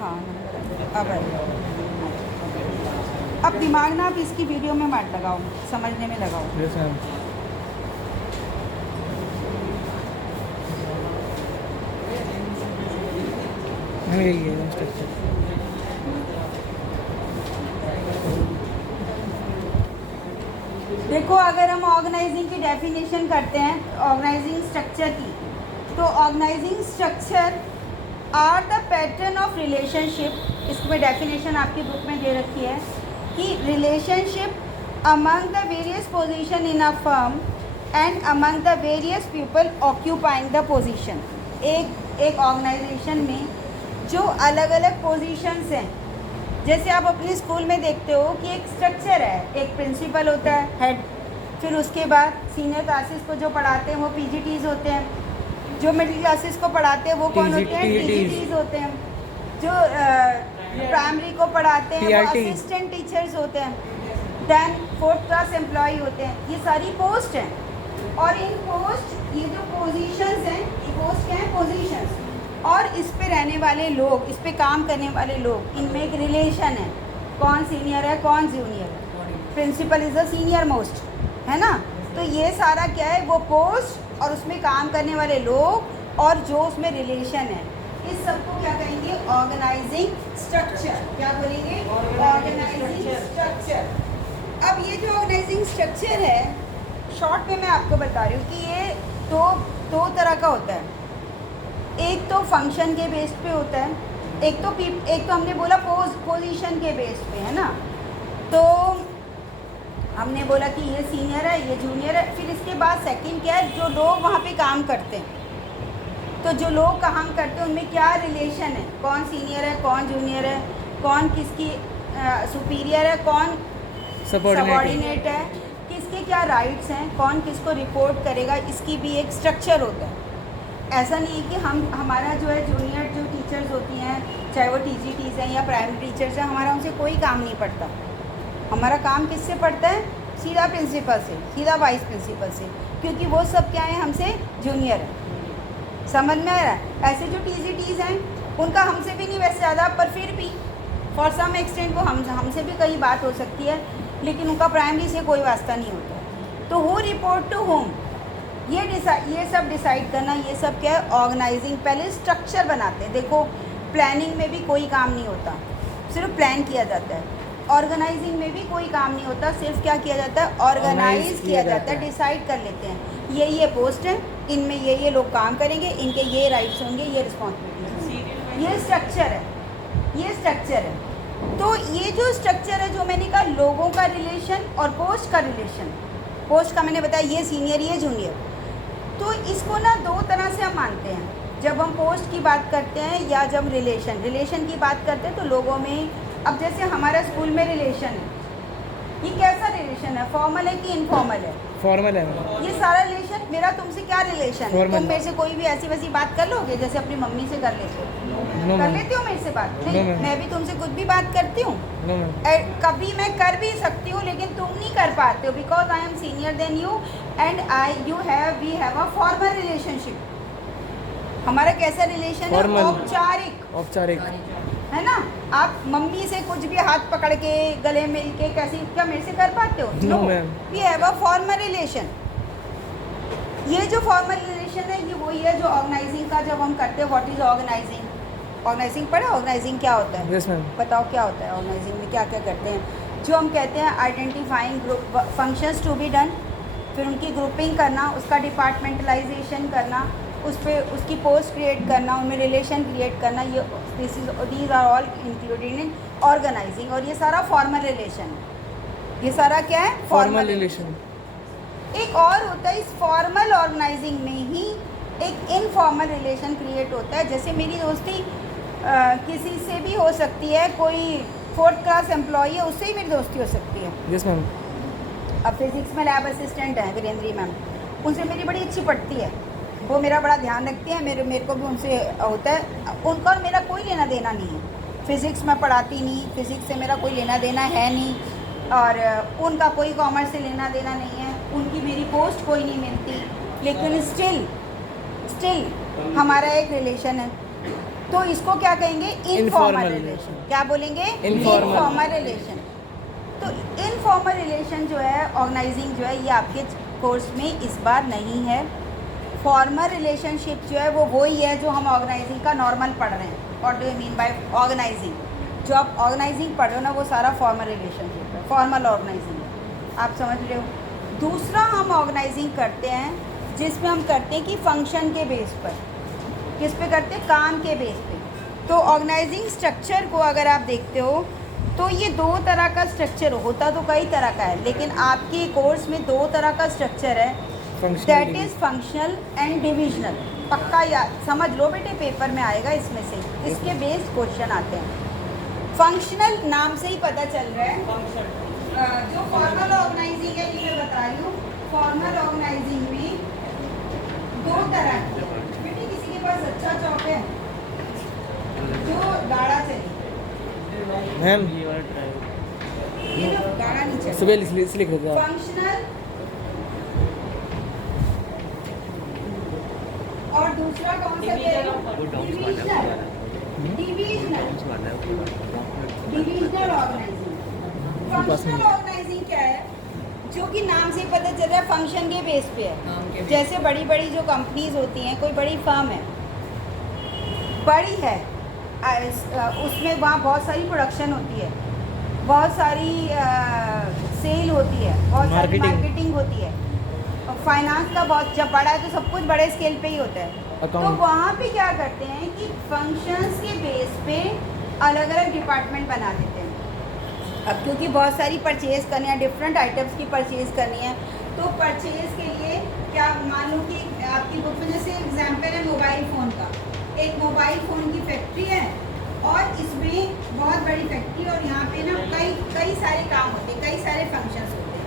हाँ अब आएगा। अब दिमाग ना आप इसकी वीडियो में मत लगाओ, समझने में लगाओ। Yes ma'am. मैम यही है स्ट्रक्चर। देखो अगर हम ऑर्गेनाइजिंग की डेफिनेशन करते हैं ऑर्गेनाइजिंग स्ट्रक्चर की, तो organising structure are the pattern of relationship, इसमें डेफिनेशन आपकी बुक में दे रखी है कि relationship among the various position in a firm and among the various people occupying the position. एक ऑर्गेनाइजेशन में जो अलग अलग पोजीशंस हैं, जैसे आप अपने स्कूल में देखते हो कि एक स्ट्रक्चर है, एक प्रिंसिपल होता है हेड, फिर उसके बाद सीनियर क्लासेस को जो पढ़ाते हैं वो पीजीटीज होते हैं, जो मिडिल क्लासेस को पढ़ाते हैं वो कौन होते हैं, टीजीटीज होते हैं, जो प्राइमरी को पढ़ाते हैं वो असिस्टेंट टीचर्स होते हैं, देन फोर्थ क्लास एम्प्लॉय होते हैं। ये सारी पोस्ट हैं, और इन पोस्ट ये जो पोजीशंस हैं, ये पोस्ट क्या है, पोजीशंस, और इस पे रहने वाले लोग, इस पे काम करने वाले लोग, इनमें एक रिलेशन है, कौन सीनियर है कौन जूनियर है। Principal is the senior most, है ना। तो ये सारा क्या है, वो पोस्ट और उसमें काम करने वाले लोग और जो उसमें रिलेशन है, इस सबको क्या कहेंगे, ऑर्गेनाइजिंग स्ट्रक्चर। क्या बोलेंगे, ऑर्गेनाइजिंग स्ट्रक्चर। अब ये जो ऑर्गेनाइजिंग स्ट्रक्चर है, शॉर्ट में मैं आपको बता रही हूँ कि ये दो तरह का होता है। एक तो फंक्शन के बेस पे होता है, एक तो हमने बोला पोजीशन के बेस पे, है ना। तो हमने बोला कि ये सीनियर है ये जूनियर है, फिर इसके बाद सेकंड क्या है, जो लोग वहाँ पे काम करते हैं, तो जो लोग काम करते हैं उनमें क्या रिलेशन है, कौन सीनियर है कौन जूनियर है, कौन किसकी सुपीरियर है कौन सबॉर्डिनेट है, किसके क्या राइट्स हैं, कौन किसको रिपोर्ट करेगा, इसकी भी एक स्ट्रक्चर होता है। ऐसा नहीं है कि हमारा जो है जूनियर जो टीचर्स होती हैं, चाहे वो टीजीटीज हैं या प्राइमरी टीचर्स हैं, हमारा उनसे कोई काम नहीं पड़ता। हमारा काम किससे पड़ता है, सीधा प्रिंसिपल से, सीधा वाइस प्रिंसिपल से, क्योंकि वो सब क्या है, हमसे जूनियर है। समझ में आ रहा है। ऐसे जो टीजीटीज हैं उनका हमसे भी नहीं वैसे ज़्यादा, पर फिर भी फॉर सम एक्सटेंट वो हमसे भी कई बात हो सकती है, लेकिन उनका प्राइमरी से कोई वास्ता नहीं होता। तो हु रिपोर्ट टू होम, ये सब डिसाइड करना, ये सब क्या है, ऑर्गेनाइजिंग। पहले स्ट्रक्चर बनाते हैं। देखो प्लानिंग में भी कोई काम नहीं होता, सिर्फ प्लान किया जाता है। ऑर्गेनाइजिंग में भी कोई काम नहीं होता, सिर्फ क्या किया जाता है, ऑर्गेनाइज किया जाता है। डिसाइड कर लेते हैं ये पोस्ट है, इनमें ये लोग काम करेंगे, इनके ये राइट्स होंगे, ये रिस्पॉन्सिबिलिटी, ये स्ट्रक्चर है, ये स्ट्रक्चर है। तो ये जो स्ट्रक्चर है, जो मैंने कहा लोगों का रिलेशन और पोस्ट का रिलेशन, पोस्ट का मैंने बताया ये सीनियर ये जूनियर, तो इसको ना दो तरह से हम मानते हैं। जब हम पोस्ट की बात करते हैं या जब रिलेशन की बात करते हैं, तो लोगों में, अब जैसे हमारा स्कूल में रिलेशन है, ये कैसा रिलेशन है, फॉर्मल है कि इनफॉर्मल है, फॉर्मल है। ये सारा रिलेशन, मेरा तुमसे क्या रिलेशन है, तुम मेरे से कोई भी ऐसी वैसी बात कर लोगे जैसे अपनी मम्मी से कर लेते हो, कर लेते हो मेरे से बात, नहीं मैं भी तुमसे कुछ भी बात करती हूँ, कभी मैं कर भी सकती हूँ, लेकिन तुम नहीं कर पाते हो, because I am senior then you and we have a formal relationship. हमारा कैसा रिलेशन है, औपचारिक, है ना। आप मम्मी से कुछ भी हाथ पकड़ के गले मिल के कैसे, क्या मेरे से कर पाते हो, no ma'am. We have a formal relation. ये जो फॉर्मल रिलेशन है, ये वही है जो ऑर्गेनाइजिंग का जब हम करते हैं, व्हाट इज ऑर्गेनाइजिंग पढ़ा, ऑर्गेनाइजिंग क्या होता है, यस मैम। बताओ क्या होता है ऑर्गेनाइजिंग में, क्या क्या करते हैं। जो हम कहते हैं identifying group functions to be done, फिर उनकी ग्रुपिंग करना, उसका डिपार्टमेंटलाइजेशन करना, उस पर उसकी पोस्ट क्रिएट करना, उनमें रिलेशन क्रिएट करना, ये these are all included in organising. और ये सारा फॉर्मल रिलेशन है, ये सारा क्या है, फॉर्मल रिलेशन। एक और होता है, इस फॉर्मल ऑर्गेनाइजिंग में ही एक इनफॉर्मल रिलेशन क्रिएट होता है। जैसे मेरी दोस्ती किसी से भी हो सकती है, कोई फोर्थ क्लास एम्प्लॉई है उससे ही मेरी दोस्ती हो सकती है। Yes ma'am. अब फिजिक्स में लैब असिस्टेंट है वीरेंद्री मैम, उनसे मेरी बड़ी अच्छी पड़ती है, वो मेरा बड़ा ध्यान रखती है, मेरे को भी उनसे होता है। उनका और मेरा कोई लेना देना नहीं है, फिज़िक्स मैं पढ़ाती नहीं, फिज़िक्स से मेरा कोई लेना देना है नहीं, और उनका कोई कॉमर्स से लेना देना नहीं है, उनकी मेरी पोस्ट कोई नहीं मिलती, लेकिन स्टिल हमारा एक रिलेशन है। तो इसको क्या कहेंगे, इनफॉर्मल रिलेशन। क्या बोलेंगे, इनफॉर्मल रिलेशन। तो इनफॉर्मल रिलेशन जो है ऑर्गेनाइजिंग जो है ये आपके कोर्स में इस बार नहीं है। फॉर्मल रिलेशनशिप जो है वो वही है जो हम ऑर्गेनाइजिंग का नॉर्मल पढ़ रहे हैं। What do you mean by organising? जो आप ऑर्गेनाइजिंग पढ़ रहे हो ना वो सारा फॉर्मल रिलेशनशिप है, फॉर्मल ऑर्गेनाइजिंग है, आप समझ रहे हो। दूसरा हम ऑर्गेनाइजिंग करते हैं जिसमें हम करते हैं कि फंक्शन के बेस पर। किस पे करते हैं, काम के बेस पे। तो ऑर्गेनाइजिंग स्ट्रक्चर को अगर आप देखते हो तो ये दो तरह का स्ट्रक्चर होता तो कई तरह का है, लेकिन आपके कोर्स में दो तरह का स्ट्रक्चर है, that is functional and divisional. पक्का याद समझ लो बेटे, पेपर में आएगा इसमें से, इसके बेस्ड क्वेश्चन आते हैं। फंक्शनल नाम से ही पता चल रहा है। जो फॉर्मल ऑर्गेनाइजिंग है ये मैं बता रही हूँ, फॉर्मल ऑर्गेनाइजिंग में दो तरह की है। बेटे किसी के पास अच्छा चौक है जो गाड़ा चले, मैम ये जो गाड़ा नहीं चले, सुबह लिख रहे थे आप। फंक्शनल और दूसरा कौन सा कह रहे हो, divisional. Divisional organising. Functional organising क्या है, जो कि नाम से ही पता चल रहा है फंक्शन के बेस पे है। जैसे बड़ी बड़ी जो कंपनीज होती हैं, कोई बड़ी फर्म है, बड़ी है, उसमें वहाँ बहुत सारी प्रोडक्शन होती है, बहुत सारी सेल होती है, बहुत सारी मार्केटिंग होती है, और फाइनेंस का बहुत, जब बड़ा है तो सब कुछ बड़े स्केल पे ही होता है। तो वहाँ पे क्या करते हैं कि फंक्शंस के बेस पे अलग अलग डिपार्टमेंट बना देते हैं। अब क्योंकि बहुत सारी परचेज़ करनी है, डिफरेंट आइटम्स की परचेज़ करनी है, तो परचेज़ के लिए क्या, मान लो कि आपकी बुक में जैसे एग्जाम्पल है मोबाइल फ़ोन का, एक मोबाइल फ़ोन की फैक्ट्री है और इसमें बहुत बड़ी फैक्ट्री, और यहाँ पे ना कई सारे काम होते हैं, कई सारे फंक्शंस होते हैं।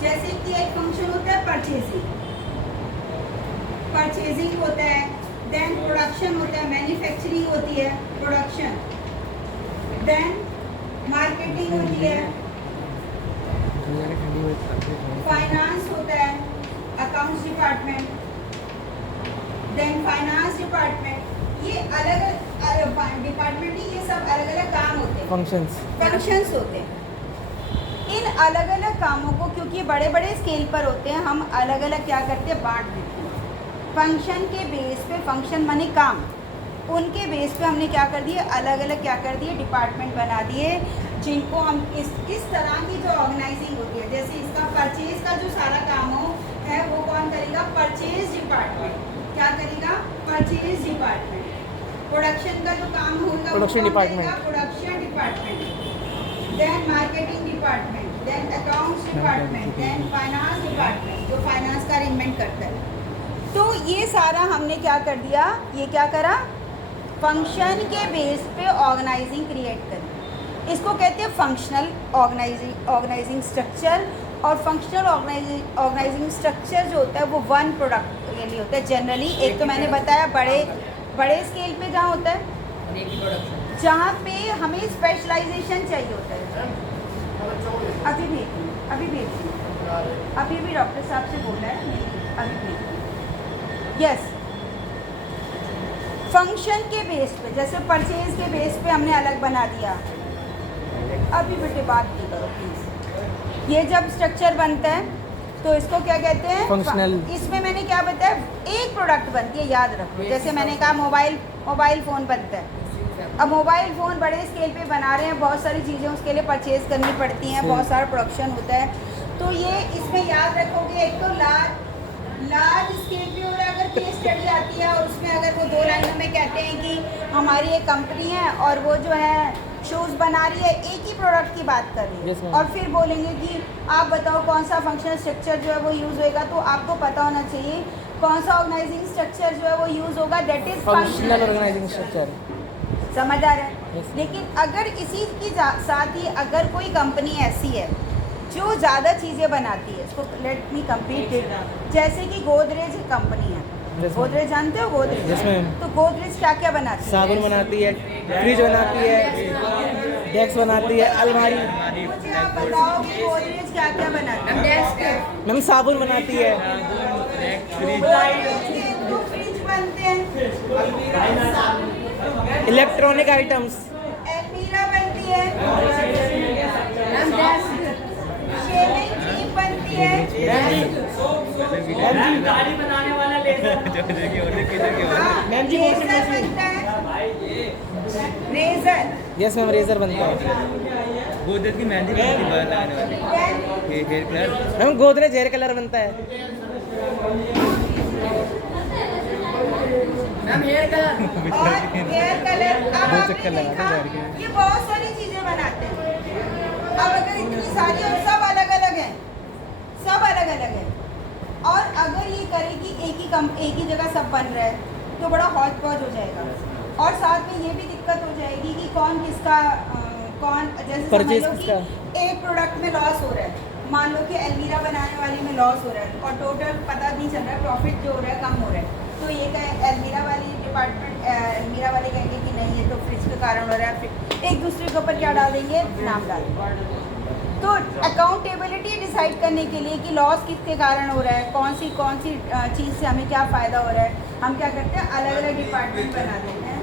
जैसे कि एक फंक्शन होता है परचेजिंग होता है, देन प्रोडक्शन होता है, मैन्युफैक्चरिंग होती है, प्रोडक्शन, देन मार्केटिंग होती है, फाइनेंस होता है, accounts department, then finance department. ये अलग अलग डिपार्टमेंट ही, ये सब अलग अलग काम होते हैं, फंक्शंस होते हैं। इन अलग अलग कामों को क्योंकि बड़े बड़े स्केल पर होते हैं, हम अलग अलग क्या करते हैं, बांट देते हैं। फंक्शन के बेस पे, फंक्शन माने काम, उनके बेस पे हमने क्या कर दिए, अलग अलग क्या कर दिए, डिपार्टमेंट बना दिए, जिनको हम इस तरह की जो ऑर्गेनाइजिंग होती है, जैसे इसका परचेज का जो सारा काम हो है वो कौन करेगा, परचेज डिपार्टमेंट। क्या करेगा, परचेज डिपार्टमेंट। प्रोडक्शन का जो काम होगा production department, production department, then marketing department, then accounts department, then finance department जो फाइनेंस का अरेंजमेंट करता है। तो ये सारा हमने क्या कर दिया, ये क्या करा, फंक्शन के बेस पे ऑर्गेनाइजिंग क्रिएट करी। इसको कहते हैं फंक्शनल ऑर्गेनाइजिंग स्ट्रक्चर। और फंक्शनल ऑर्गेनाइजिंग स्ट्रक्चर जो होता है वो वन प्रोडक्ट के लिए होता है जनरली। एक तो मैंने बताया बड़े स्केल पे जहाँ होता है, जहाँ पे हमें स्पेशलाइजेशन चाहिए होता है। अभी भी डॉक्टर साहब से बोला है, अभी भी यस। फंक्शन के बेस पे, जैसे परचेज के बेस पे हमने अलग बना दिया। अभी बेटे बात नहीं करो प्लीज़। ये जब स्ट्रक्चर बनता है तो इसको क्या कहते हैं, फंक्शनल। इसमें मैंने क्या बताया, एक प्रोडक्ट बनती है, याद रखो। जैसे मैंने कहा मोबाइल फ़ोन बनता है। अब मोबाइल फ़ोन बड़े स्केल पे बना रहे हैं, बहुत सारी चीज़ें उसके लिए परचेज़ करनी पड़ती हैं, बहुत सारा प्रोडक्शन होता है। तो ये इसमें याद रखोगे, एक तो लार्ज स्केल पे, और अगर केस स्टडी आती है और उसमें अगर वो 2 लाइनों में कहते हैं कि हमारी एक कंपनी है और वो जो है शूज़ बना रही है, एक ही प्रोडक्ट की बात कर रही है, और फिर बोलेंगे कि आप बताओ कौन सा फंक्शनल स्ट्रक्चर जो है वो यूज़ होएगा, तो आपको पता होना चाहिए कौन सा ऑर्गेनाइजिंग स्ट्रक्चर जो है वो यूज़ होगा, that is functional organising structure. समझ आ रहा है। लेकिन अगर इसी के साथ ही अगर कोई कंपनी ऐसी है जो ज़्यादा चीज़ें बनाती है, इसको लेट मी कंप्लीट इट। जैसे कि गोदरेज कंपनी है, गोदरेज जानते हो, गोदरेज। तो गोदरेज क्या क्या बनाती है, साबुन बनाती है, फ्रिज बनाती है, डेस्क बनाती है, अलमारी। मुझे आप बताओ कि गोदरेज क्या क्या बनाती है। मैम साबुन बनाती है, गोदरेज के 2 फ्रिज बनते हैं, इलेक्ट्रॉनिक आइटम्स, एल्मीरा बनती है, शेविंग क्रीम बनती है, गाड़ी बनाने वाला लेजर मैम जी रेजर बनता है, रेजर, यस मैम रेजर बनता है। गोदरेज की मेहंदी बनती है बाल लगाने वाली hair colour ma'am Godrej hair colour बनता है। और हेयर कलर। अब आपने चक्कर लगा देखा, था घर के। ये बहुत सारी चीजें बनाते हैं। अब अगर इतनी सारी और सब अलग अलग हैं, सब अलग अलग है, और अगर ये करे कि एक ही जगह सब बन रहा है तो बड़ा हौच पौच हो जाएगा, और साथ में ये भी दिक्कत हो जाएगी कि कौन किसका कौन, जैसे समझ Purchase लो किसका? कि एक प्रोडक्ट में लॉस हो रहा है, मान लो कि एल्मीरा बनाने वाली में लॉस हो रहा है और टोटल पता नहीं चल रहा है, प्रॉफिट जो हो रहा है कम हो रहा है, तो ये कहे एल्मीरा वाली डिपार्टमेंट, एल्मीरा वाले कहेंगे कि नहीं ये तो फ्रिज के कारण हो रहा है, फिर एक दूसरे के ऊपर क्या डाल देंगे, नाम डाल देंगे। तो अकाउंटेबिलिटी डिसाइड करने के लिए कि लॉस किसके कारण हो रहा है, कौन सी चीज़ से हमें क्या फ़ायदा हो रहा है, हम क्या करते हैं, अलग अलग डिपार्टमेंट बना देते हैं।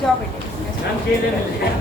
जाओ बेटे। हम केले मिलते हैं।